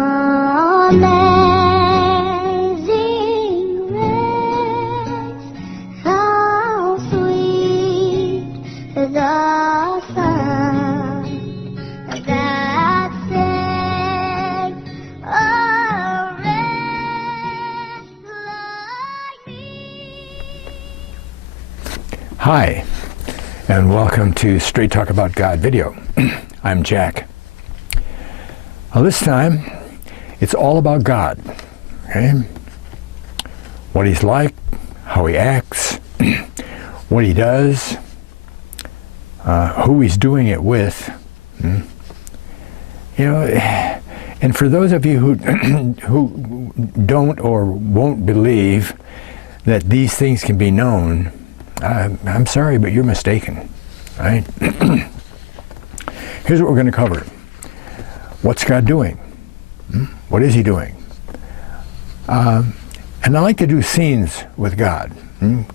Amazing grace, how sweet the sound that saved a wretch like me. Hi, and welcome to Straight Talk About God video. I'm Jack. Well, this time, it's all about God, okay? What He's like, how He acts, what He does, who He's doing it with. You know, and for those of you who don't or won't believe that these things can be known, I'm sorry, but you're mistaken, right? Here's what we're going to cover. What's God doing? What is He doing? And I like to do scenes with God.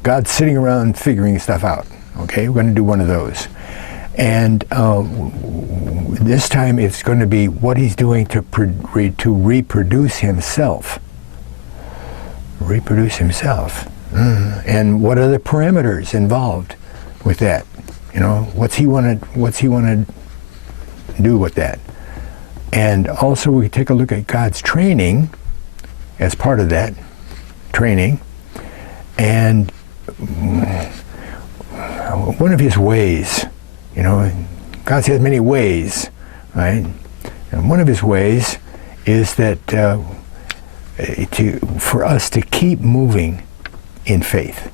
God's sitting around figuring stuff out. Okay, we're going to do one of those. And this time it's going to be what He's doing to reproduce Himself. Reproduce Himself. And what are the parameters involved with that? You know, what's He want to do with that? And also we take a look at God's training as part of that training, and one of His ways. You know, God has many ways, right? And one of His ways is that for us to keep moving in faith.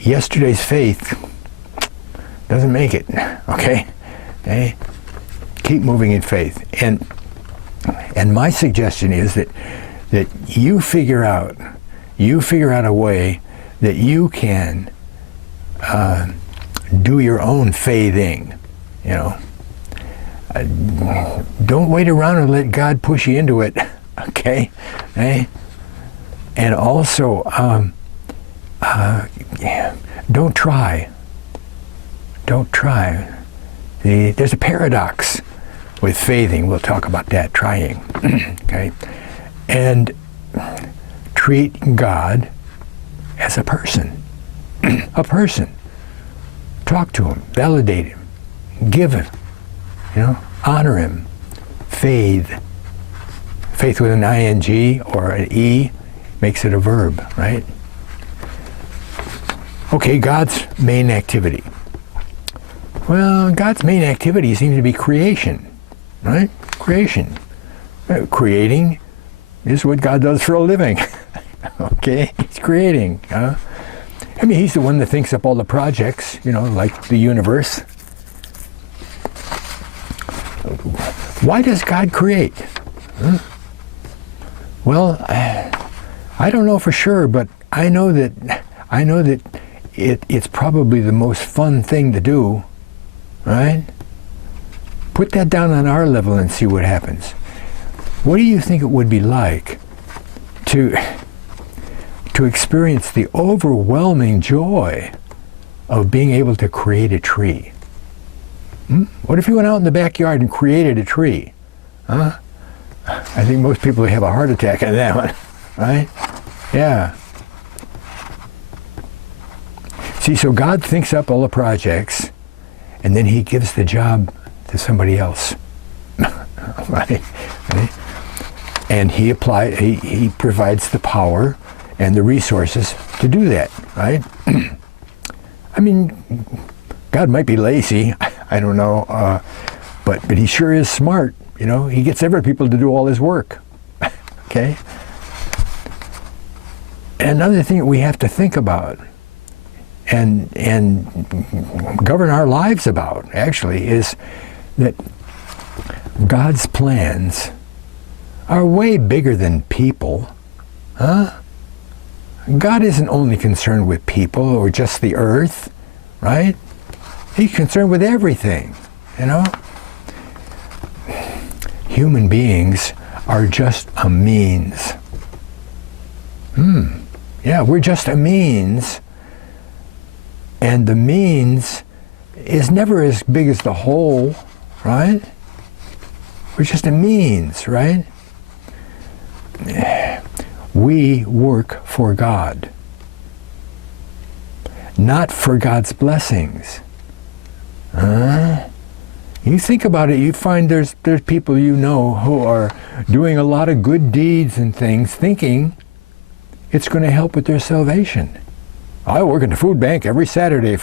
Yesterday's faith doesn't make it, okay? Okay? Keep moving in faith. And my suggestion is that you figure out a way that you can do your own faithing, you know. Don't wait around and let God push you into it, okay? And also, don't try. Don't try. There's a paradox with faithing. We'll talk about that, trying. Okay? And treat God as a person. A person. Talk to Him. Validate Him. Give Him. You know? Honor Him. Faith. Faith with an ing or an e makes it a verb, right? Okay, God's main activity. Well, God's main activity seems to be creation, right? Creation. Creating is what God does for a living. Okay? He's creating. I mean, He's the one that thinks up all the projects, you know, like the universe. Why does God create? Well, I don't know for sure, but I know that it's probably the most fun thing to do. Right? Put that down on our level and see what happens. What do you think it would be like to experience the overwhelming joy of being able to create a tree? What if you went out in the backyard and created a tree? Huh? I think most people would have a heart attack on that one, right? Yeah. See, so God thinks up all the projects, and then He gives the job to somebody else, right? And He provides the power and the resources to do that, right? I mean, God might be lazy, I don't know, but He sure is smart, you know? He gets every people to do all His work, okay? Another thing that we have to think about and govern our lives about, actually, is that God's plans are way bigger than people. Huh? God isn't only concerned with people or just the earth, right? He's concerned with everything, you know? Human beings are just a means. Yeah, we're just a means. And the means is never as big as the whole, right? We're just a means, right? We work for God, not for God's blessings. You think about it, you find there's people you know who are doing a lot of good deeds and things, thinking it's going to help with their salvation. I work at the food bank every Saturday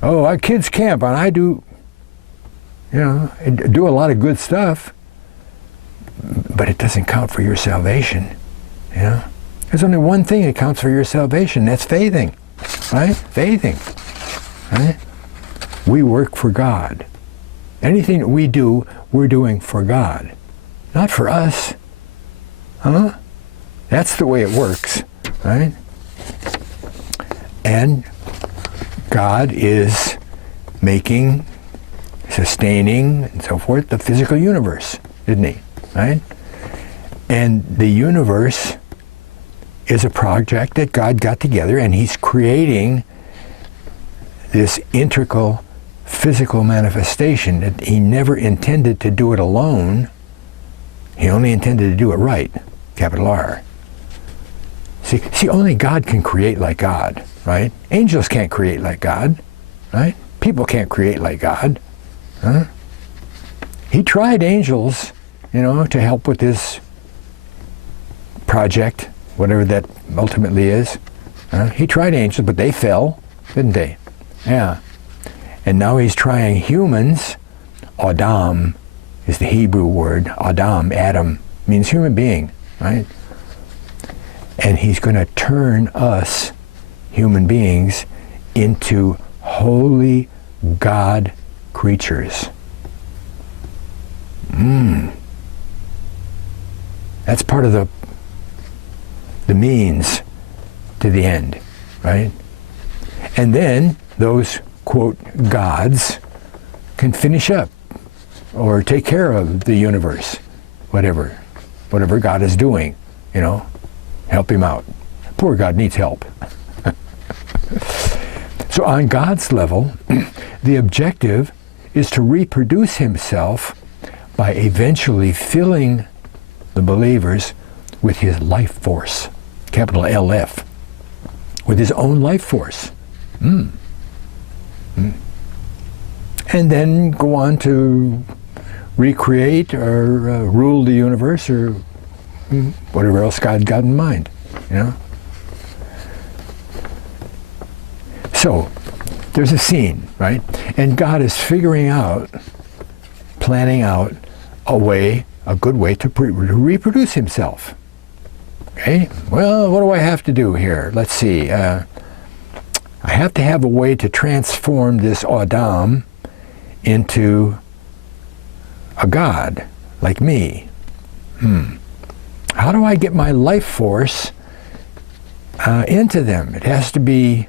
our kids camp, and I do, do a lot of good stuff, but it doesn't count for your salvation. There's only one thing that counts for your salvation. That's faithing, right? Faithing, right? We work for God. Anything that we do, we're doing for God, not for us. That's the way it works, right? And God is making, sustaining, and so forth, the physical universe, isn't he? Right? And the universe is a project that God got together, and he's creating this integral physical manifestation that he never intended to do it alone. He only intended to do it right, capital R. See, only God can create like God, right? Angels can't create like God, right? People can't create like God. He tried angels, to help with this project, whatever that ultimately is. He tried angels, but they fell, didn't they? Yeah. And now he's trying humans. Adam is the Hebrew word. Adam means human being, right? And he's going to turn us, human beings, into holy God creatures. That's part of the means to the end, right? And then those, quote, gods can finish up or take care of the universe, whatever God is doing, help him out. Poor God needs help. So on God's level, the objective is to reproduce himself by eventually filling the believers with his life force, capital LF, with his own life force. And then go on to recreate or rule the universe or whatever else God got in mind, So, there's a scene, right? And God is planning out a good way to reproduce himself. Okay? Well, what do I have to do here? Let's see. I have to have a way to transform this Adam into a God like me. How do I get my life force into them? It has to be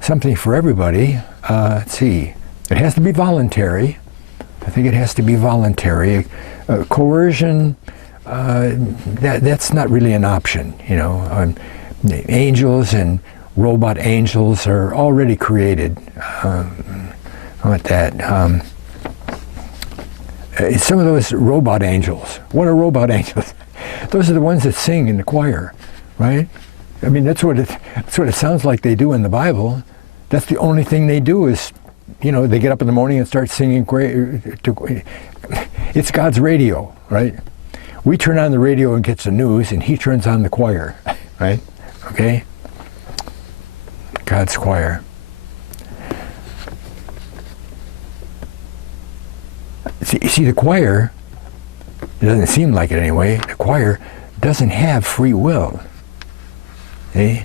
something for everybody. Let's see. It has to be voluntary. I think it has to be voluntary. Coercion, that's not really an option. Angels and robot angels are already created. How about that? Some of those robot angels. What are robot angels? Those are the ones that sing in the choir, right? I mean, that's what it sounds like they do in the Bible. That's the only thing they do is, they get up in the morning and start singing. It's God's radio, right? We turn on the radio and gets the news, and he turns on the choir, right? Okay? God's choir. See, the choir, it doesn't seem like it anyway, the choir doesn't have free will. See?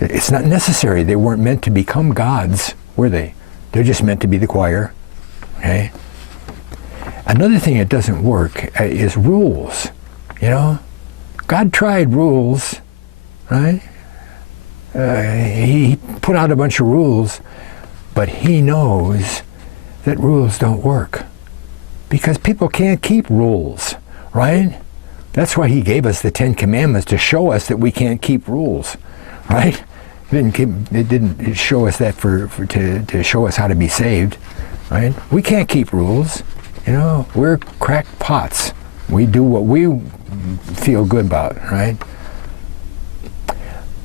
It's not necessary. They weren't meant to become gods, were they? They're just meant to be the choir. Okay? Another thing that doesn't work is rules. God tried rules, right? He put out a bunch of rules, but he knows that rules don't work because people can't keep rules, right? That's why he gave us the 10 Commandments, to show us that we can't keep rules, right? It didn't show us that to show us how to be saved, right? We can't keep rules. You know, we're crackpots. We do what we feel good about, right?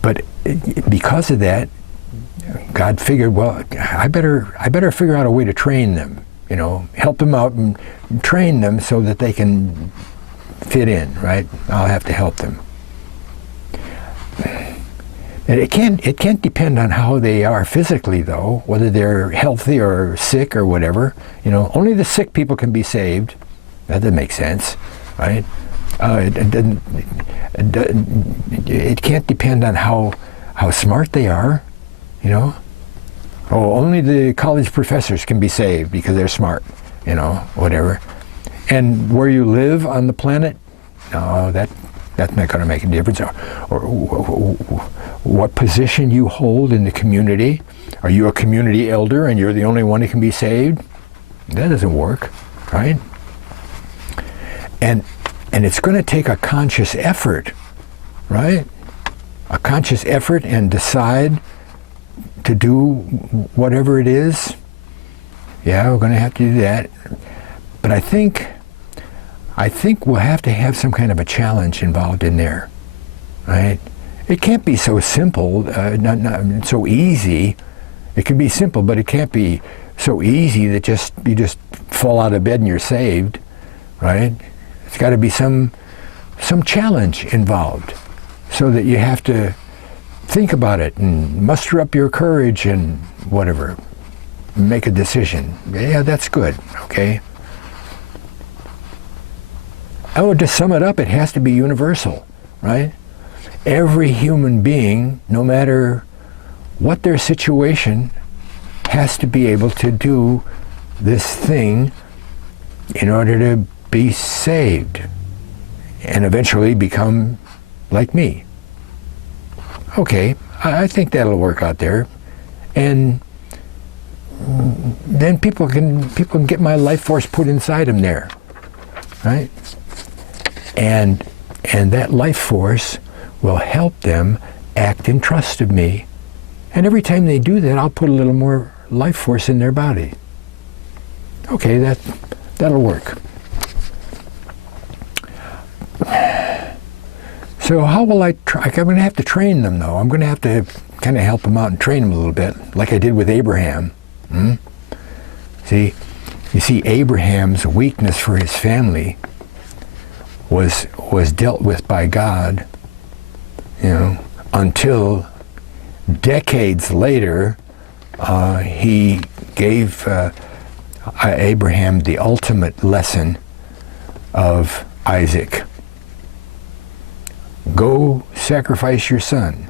But because of that, God figured, well, I better figure out a way to train them. You know, help them out and train them so that they can fit in, right? I'll have to help them. And it can't depend on how they are physically, though, whether they're healthy or sick or whatever. You know, only the sick people can be saved. That doesn't make sense, right? It can't depend on how smart they are, you know. Oh, only the college professors can be saved because they're smart, you know, whatever. And where you live on the planet, no, that's not going to make a difference. Or what position you hold in the community. Are you a community elder and you're the only one who can be saved? That doesn't work, right? And it's going to take a conscious effort, right? A conscious effort and decide to do whatever it is. Yeah, we're going to have to do that. But I think we'll have to have some kind of a challenge involved in there, right? It can't be so simple, not so easy. It can be simple, but it can't be so easy that you just fall out of bed and you're saved, right? It's got to be some challenge involved, so that you have to think about it and muster up your courage and whatever, make a decision. Yeah, that's good, okay? Oh, to sum it up, it has to be universal, right? Every human being, no matter what their situation, has to be able to do this thing in order to be saved and eventually become like me. Okay, I think that'll work out there. And then people can get my life force put inside them there, right? And that life force will help them act in trust of me. And every time they do that, I'll put a little more life force in their body. Okay, that'll work. So how will I try? I'm going to have to train them, though. I'm going to have to kind of help them out and train them a little bit, like I did with Abraham. You see, Abraham's weakness for his family was dealt with by God, you know, until decades later he gave Abraham the ultimate lesson of Isaac. Go sacrifice your son.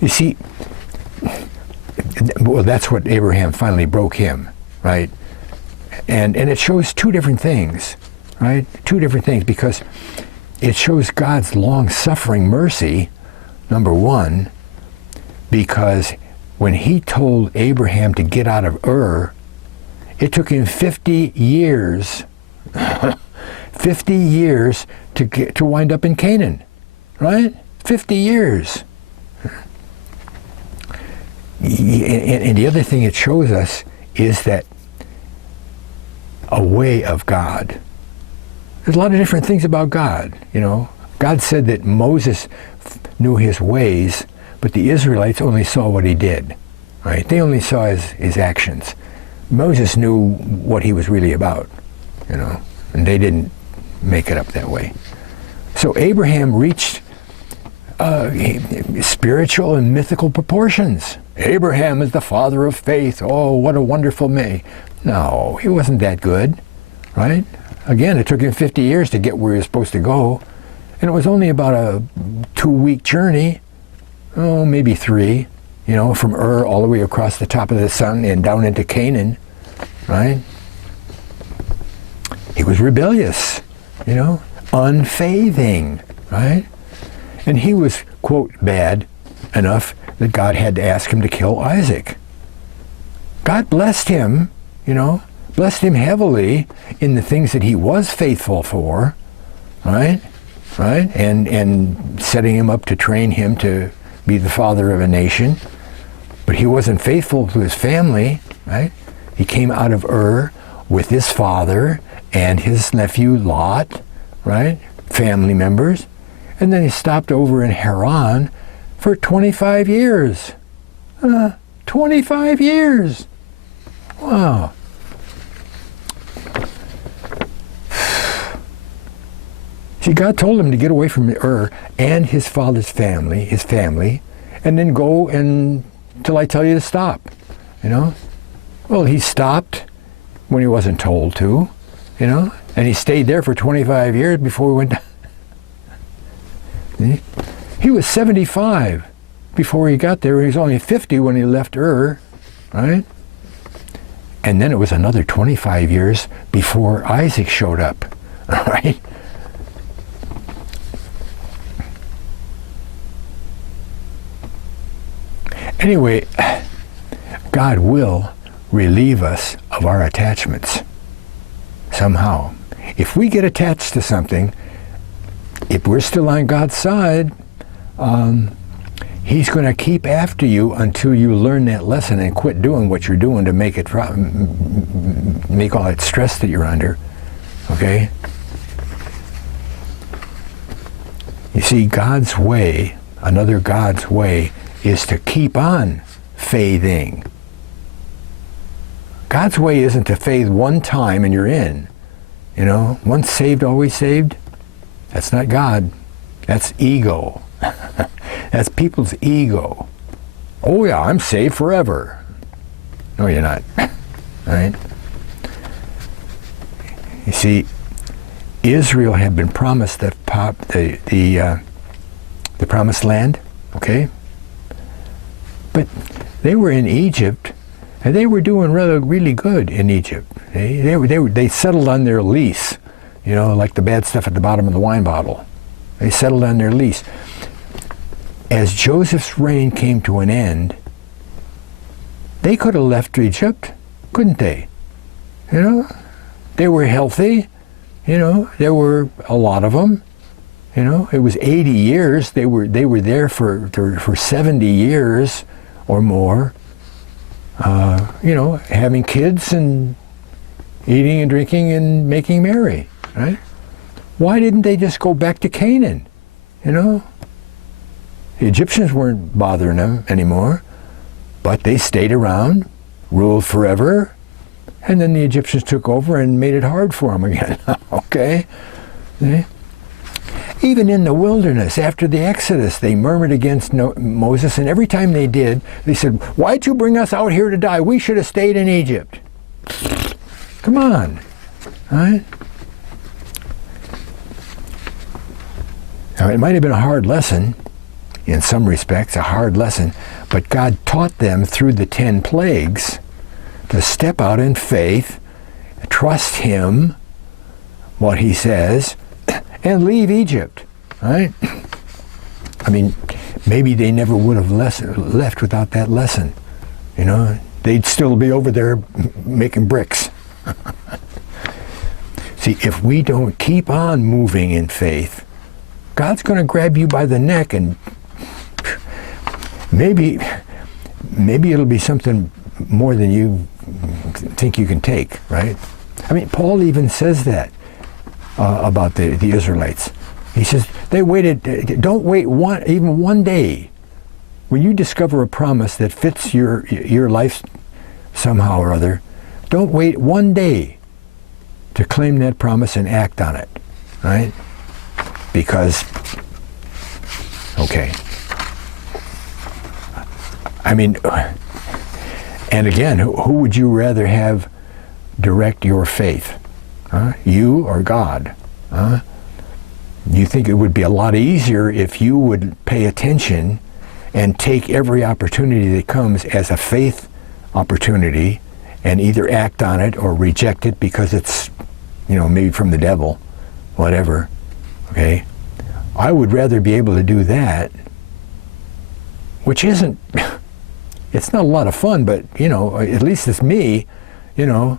You see, well, that's what Abraham finally broke him, right? And it shows two different things, right? Two different things, because it shows God's long-suffering mercy, number one, because when he told Abraham to get out of Ur, it took him 50 years, 50 years to wind up in Canaan, right? 50 years. And the other thing it shows us is that a way of God. There's a lot of different things about God, you know. God said that Moses knew his ways, but the Israelites only saw what he did, right? They only saw his actions. Moses knew what he was really about, you know, and they didn't make it up that way. So Abraham reached spiritual and mythical proportions. Abraham is the father of faith. Oh, what a wonderful man. No, he wasn't that good, right? Again, it took him 50 years to get where he was supposed to go. And it was only about a 2-week journey, oh, maybe 3, you know, from Ur all the way across the top of the sun and down into Canaan, right? He was rebellious, you know, unfaithing, right? And he was, quote, bad enough that God had to ask him to kill Isaac. God blessed him, you know, blessed him heavily in the things that he was faithful for, right? Right? And setting him up to train him to be the father of a nation. But he wasn't faithful to his family, right? He came out of Ur with his father and his nephew Lot, right? Family members. And then he stopped over in Haran for 25 years. 25 years. Wow. See, God told him to get away from Ur and his father's family, and then go until I tell you to stop, you know? Well, he stopped when he wasn't told to, you know? And he stayed there for 25 years before he went down. He was 75 before he got there. He was only 50 when he left Ur, right? And then it was another 25 years before Isaac showed up, right? Anyway, God will relieve us of our attachments somehow. If we get attached to something, if we're still on God's side, He's going to keep after you until you learn that lesson and quit doing what you're doing to make all that stress that you're under. Okay? You see, God's way, another God's way, is to keep on faithing. God's way isn't to faith one time and you're in. You know, once saved, always saved. That's not God. That's ego. That's people's ego. Oh yeah, I'm saved forever. No, you're not. Right? You see, Israel had been promised the promised land, okay? But they were in Egypt, and they were doing really good in Egypt. They settled on their lease, you know, like the bad stuff at the bottom of the wine bottle. They settled on their lease. As Joseph's reign came to an end, they could have left Egypt, couldn't they? You know, they were healthy. You know, there were a lot of them. You know, it was 80 years. They were there for 70 years or more. You know, having kids and eating and drinking and making merry, right? Why didn't they just go back to Canaan? You know, the Egyptians weren't bothering them anymore, but they stayed around, ruled forever, and then the Egyptians took over and made it hard for them again. Okay? Even in the wilderness, after the Exodus, they murmured against Moses, and every time they did, they said, "Why'd you bring us out here to die? We should have stayed in Egypt." Come on, right? Now, it might have been a hard lesson, in some respects, a hard lesson, but God taught them through the 10 plagues to step out in faith, trust Him, what He says, and leave Egypt, right? I mean, maybe they never would have left without that lesson. You know, they'd still be over there making bricks. See, if we don't keep on moving in faith, God's going to grab you by the neck, and maybe it'll be something more than you think you can take, right? I mean, Paul even says that about the Israelites. He says, they waited, don't wait even one day. When you discover a promise that fits your life somehow or other, don't wait one day to claim that promise and act on it, right? Because, okay. I mean, and again, who would you rather have direct your faith? You or God? You think it would be a lot easier if you would pay attention and take every opportunity that comes as a faith opportunity and either act on it or reject it because it's, you know, maybe from the devil, whatever, okay? I would rather be able to do that, which isn't, it's not a lot of fun, but, you know, at least it's me, you know,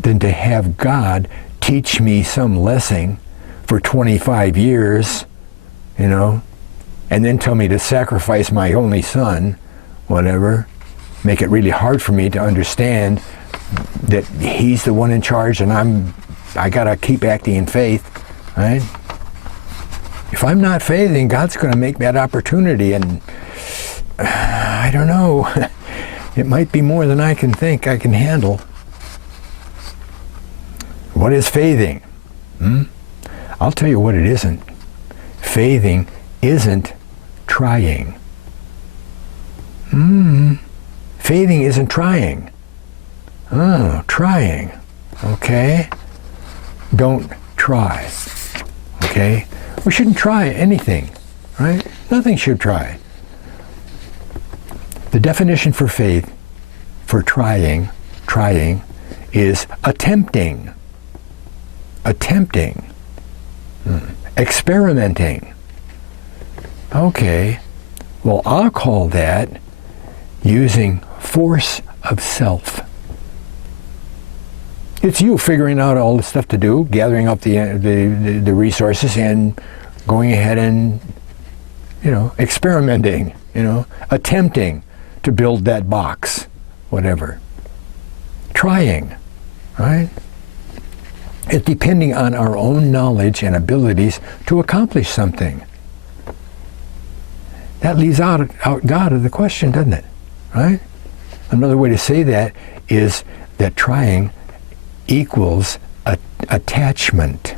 than to have God teach me some lesson for 25 years, you know, and then tell me to sacrifice my only son, whatever, make it really hard for me to understand that he's the one in charge and I gotta keep acting in faith, right? If I'm not faithing, God's gonna make that opportunity, and I don't know, it might be more than I can think I can handle. What is faithing? I'll tell you what it isn't. Faithing isn't trying. Faithing isn't trying. Oh, trying. Okay? Don't try. Okay? We shouldn't try anything, right? Nothing should try. The definition for faith, for trying, is attempting. Attempting. Experimenting. Okay. Well, I'll call that using force of self. It's you figuring out all the stuff to do, gathering up the resources, and going ahead and, experimenting, attempting to build that box, whatever. Trying, right? It's depending on our own knowledge and abilities to accomplish something. That leaves out God of the question, doesn't it? Right? Another way to say that is that trying equals attachment.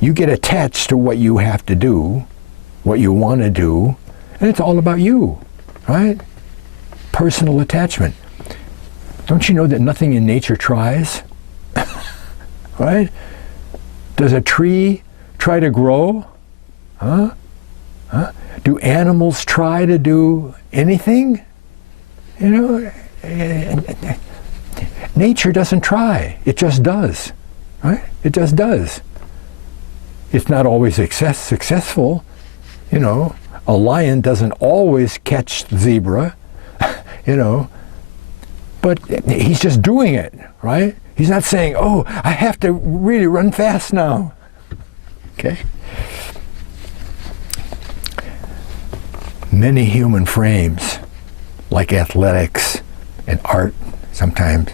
You get attached to what you have to do, what you want to do, and it's all about you, right? Personal attachment. Don't you know that nothing in nature tries? Right? Does a tree try to grow? Do animals try to do anything? Nature doesn't try. It just does. Right? It just does. It's not always successful. A lion doesn't always catch the zebra, but he's just doing it, right? He's not saying, oh, I have to really run fast now. Okay? Many human frames, like athletics and art sometimes,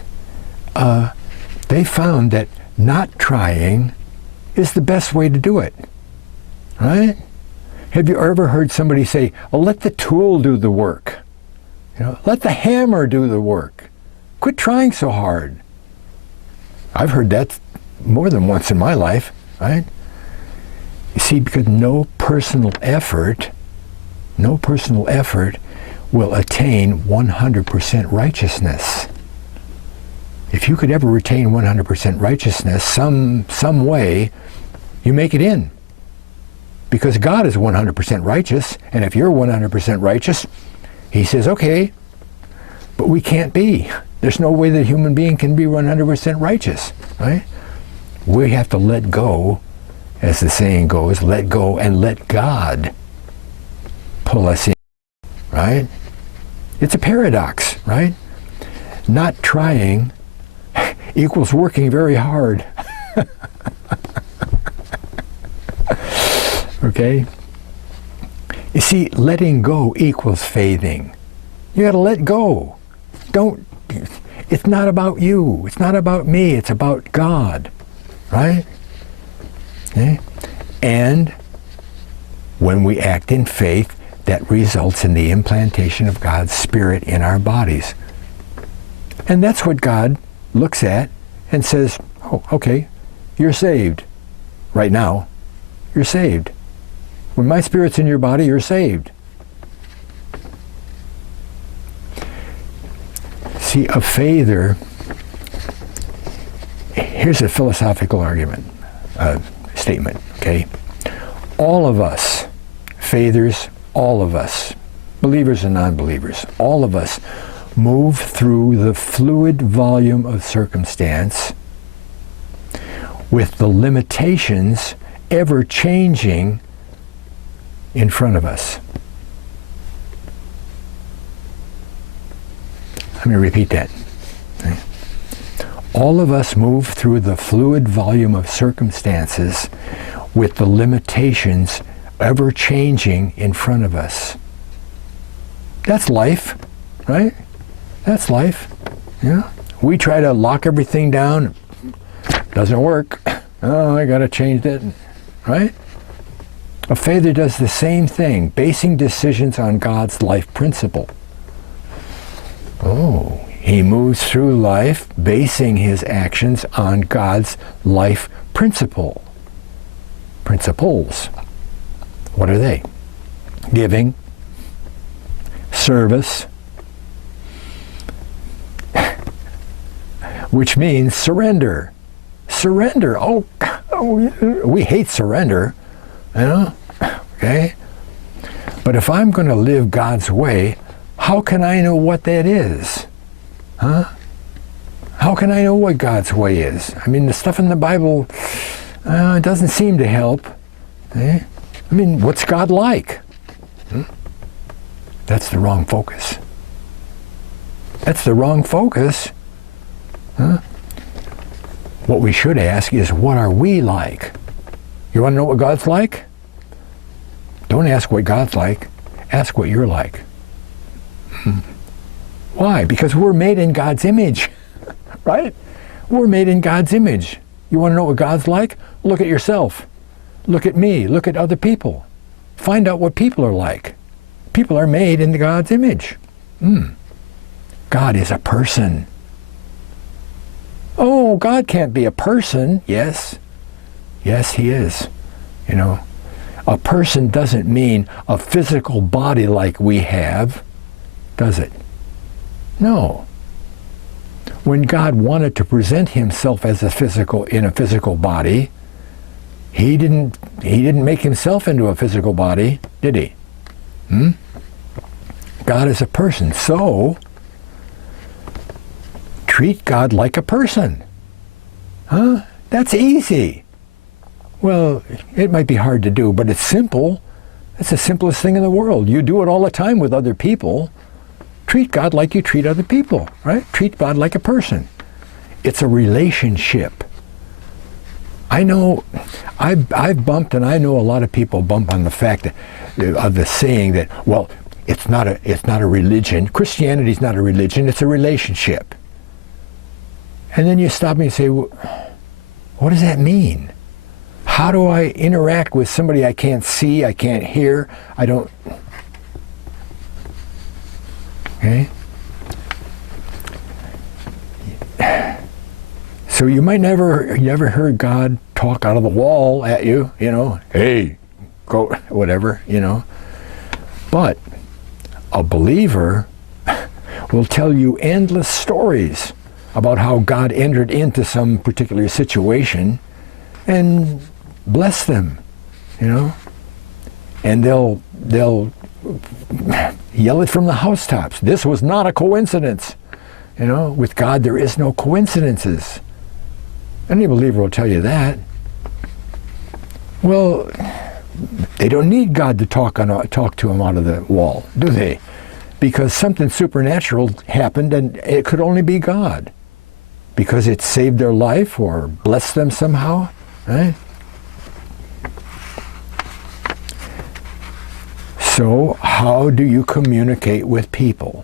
they found that not trying is the best way to do it, right? Have you ever heard somebody say, oh, let the tool do the work? Let the hammer do the work. Quit trying so hard. I've heard that more than once in my life, right? You see, because no personal effort will attain 100% righteousness. If you could ever retain 100% righteousness, some way, you make it in. Because God is 100% righteous, and if you're 100% righteous, he says, okay, but we can't be. There's no way that a human being can be 100% righteous, right? We have to let go, as the saying goes, let go and let God pull us in, right? It's a paradox, right? Not trying equals working very hard. Okay? You see, letting go equals faithing. You got to let go. It's not about you. It's not about me. It's about God. Right? Okay? And when we act in faith, that results in the implantation of God's Spirit in our bodies. And that's what God looks at and says, oh, okay, you're saved. Right now, you're saved. When my Spirit's in your body, you're saved. See, a faither, here's a philosophical argument, statement, okay? All of us, faithers, all of us, believers and non-believers, all of us move through the fluid volume of circumstance with the limitations ever changing in front of us. Let me repeat that. Okay. All of us move through the fluid volume of circumstances with the limitations ever changing in front of us. That's life, right? That's life. Yeah. We try to lock everything down. Doesn't work. Oh, I got to change that. Right? A failure does the same thing, basing decisions on God's life principle. Oh, he moves through life basing his actions on God's life principle. Principles. What are they? Giving, service, which means surrender. Surrender. Oh, we hate surrender, you know? Okay? But if I'm going to live God's way, how can I know what that is? Huh? How can I know what God's way is? I mean, the stuff in the Bible, it doesn't seem to help. Eh? I mean, what's God like? That's the wrong focus. That's the wrong focus. Huh? What we should ask is, what are we like? You want to know what God's like? Don't ask what God's like. Ask what you're like. Why? Because we're made in God's image. Right? We're made in God's image. You want to know what God's like? Look at yourself. Look at me. Look at other people. Find out what people are like. People are made in God's image. God is a person. Oh, God can't be a person. Yes. Yes, he is. You know, a person doesn't mean a physical body like we have, does it? No. When God wanted to present himself as in a physical body, he didn't make himself into a physical body, did he? God is a person. So, treat God like a person. Huh? That's easy. Well, it might be hard to do, but it's simple. It's the simplest thing in the world. You do it all the time with other people. Treat God like you treat other people, right? Treat God like a person. It's a relationship. I know, I've bumped, and I know a lot of people bump on the fact that, of the saying that, well, it's not a religion. Christianity's not a religion, it's a relationship. And then you stop me and say, well, what does that mean? How do I interact with somebody I can't see, I can't hear, I don't... Okay? So you might never heard God talk out of the wall at you, you know, hey, go, whatever, you know. But a believer will tell you endless stories about how God entered into some particular situation and bless them, you know. And they'll yell it from the housetops. This was not a coincidence. You know, with God there is no coincidences. Any believer will tell you that. Well, they don't need God to talk to them out of the wall, do they? Because something supernatural happened, and it could only be God. Because it saved their life or blessed them somehow, right? So, how do you communicate with people?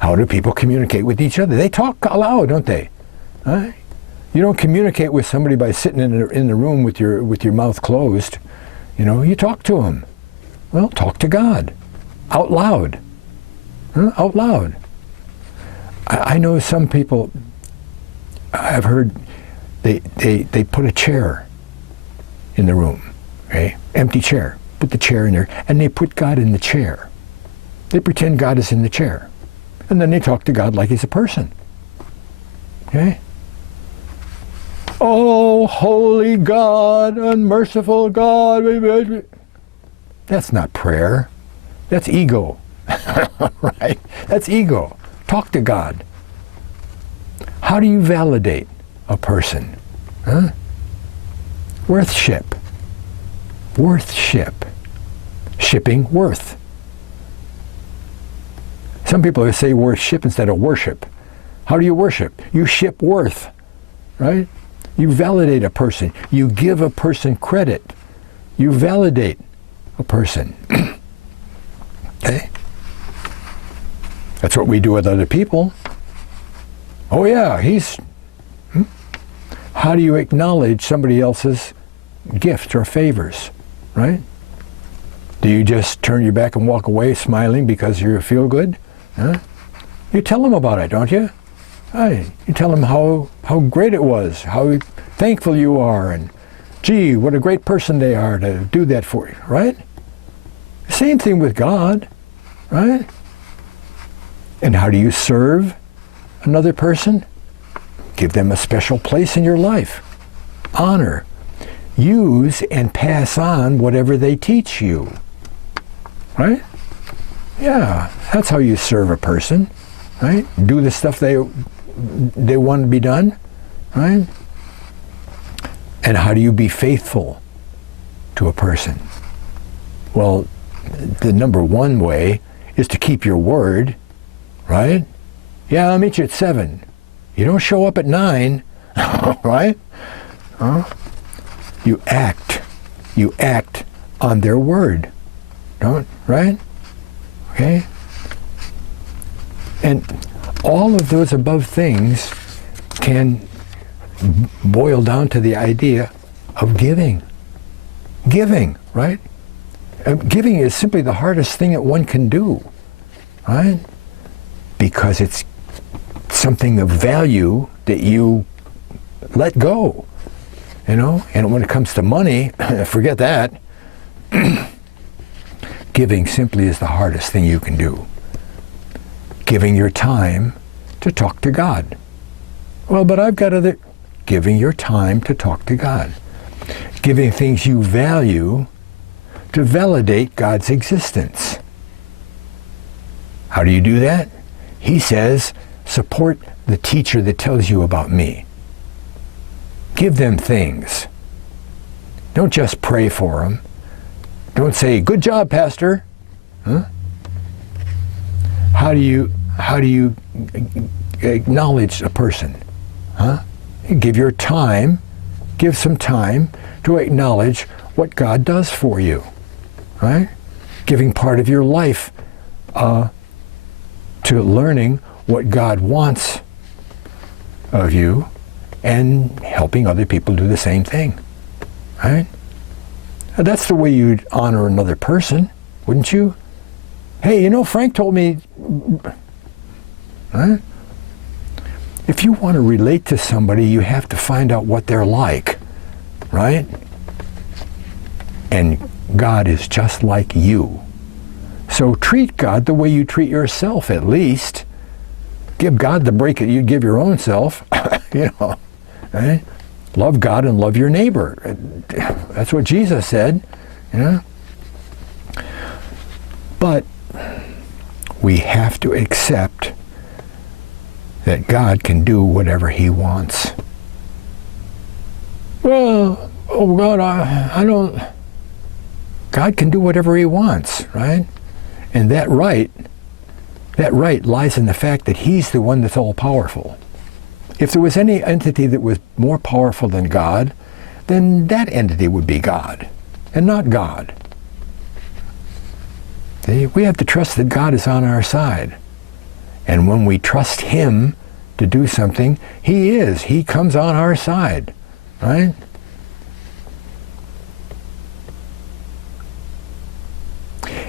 How do people communicate with each other? They talk aloud, don't they? Huh? You don't communicate with somebody by sitting in the room with your mouth closed. You know, you talk to them. Well, talk to God, out loud. Huh? Out loud. I know some people. I've heard they put a chair in the room, okay? Empty chair. Put the chair in there, and they put God in the chair. They pretend God is in the chair. And then they talk to God like he's a person. Okay? Oh, holy God, unmerciful God. That's not prayer. That's ego. Right? That's ego. Talk to God. How do you validate a person? Huh? Worthship. Worthship. Shipping worth. Some people say worship instead of worship. How do you worship? You ship worth, right? You validate a person. You give a person credit. You validate a person. Okay? That's what we do with other people. Oh yeah, he's... How do you acknowledge somebody else's gifts or favors, right? Do you just turn your back and walk away smiling because you feel good? Huh? You tell them about it, don't you? Right. You tell them how great it was, how thankful you are, and gee, what a great person they are to do that for you, right? Same thing with God, right? And how do you serve another person? Give them a special place in your life. Honor. Use and pass on whatever they teach you. Right? Yeah, that's how you serve a person. Right? Do the stuff they want to be done. Right? And how do you be faithful to a person? Well, the number one way is to keep your word. Right? Yeah, I'll meet you at 7. You don't show up at 9, right? You act on their word, don't, right? Okay? And all of those above things can boil down to the idea of giving. Giving, right? Giving is simply the hardest thing that one can do, right? Because it's something of value that you let go, you know? And when it comes to money, forget that. Giving simply is the hardest thing you can do. Giving your time to talk to God. Well, but I've got other... Giving your time to talk to God. Giving things you value to validate God's existence. How do you do that? He says, support the teacher that tells you about me. Give them things. Don't just pray for them. Don't say, good job, Pastor. Huh? How do you acknowledge a person? Huh? You give your time, give some time to acknowledge what God does for you. Right? Giving part of your life to learning what God wants of you and helping other people do the same thing. Right? That's the way you'd honor another person, wouldn't you? Hey, you know, Frank told me... Right? If you want to relate to somebody, you have to find out what they're like. Right? And God is just like you. So treat God the way you treat yourself, at least. Give God the break that you give your own self. You know, right? Love God and love your neighbor. That's what Jesus said. You know? But we have to accept that God can do whatever He wants. Well, oh God, I don't... God can do whatever He wants, right? And that right lies in the fact that He's the one that's all-powerful. If there was any entity that was more powerful than God, then that entity would be God, and not God. See, we have to trust that God is on our side. And when we trust Him to do something, He is. He comes on our side, right?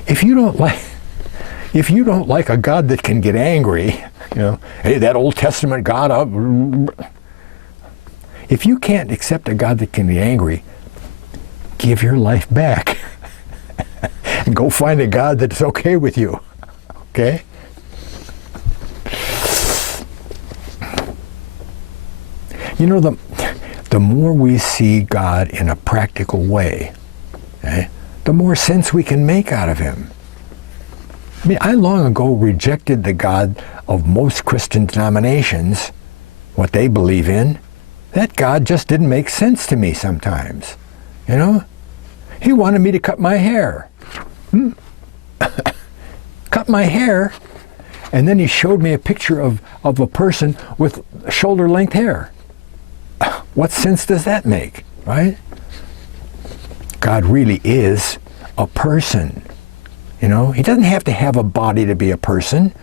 If you don't like a God that can get angry, you know, hey, that Old Testament God, if you can't accept a God that can be angry, give your life back and go find a God that's okay with you, okay? You know, the more we see God in a practical way, okay, the more sense we can make out of Him. I mean, I long ago rejected the God of most Christian denominations, what they believe in. That God just didn't make sense to me sometimes, you know? He wanted me to cut my hair. Cut my hair, and then He showed me a picture of a person with shoulder-length hair. What sense does that make, right? God really is a person. You know, He doesn't have to have a body to be a person.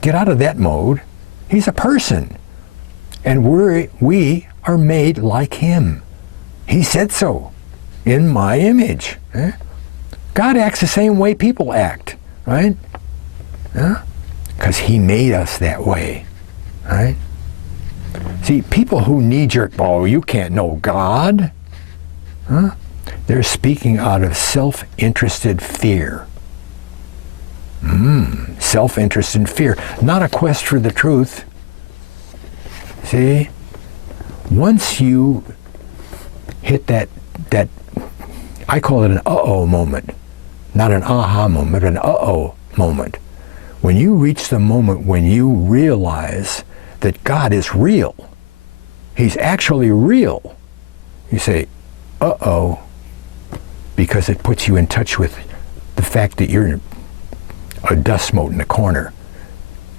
Get out of that mode. He's a person And we are made like him. He said so, in my image. God acts the same way people act, right? Because he made us that way, right? See, people who knee-jerk, oh, you can't know God. They're speaking out of self-interested fear. Self-interested fear, not a quest for the truth. See, once you hit that, I call it an uh-oh moment, not an aha moment, an uh-oh moment. When you reach the moment when you realize that God is real, he's actually real, you say, uh-oh, because it puts you in touch with the fact that you're a dust mote in a corner.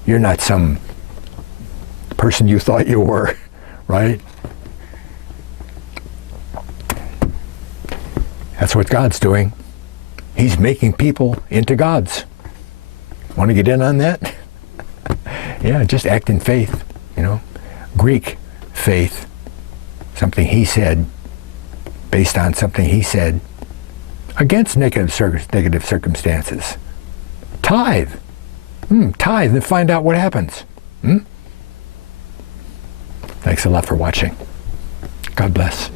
You're not some person you thought you were, right? That's what God's doing. He's making people into gods. Want to get in on that? Yeah, just act in faith, Greek faith, something he said, based on something he said, against negative circumstances. Tithe. Tithe and find out what happens. Thanks a lot for watching. God bless.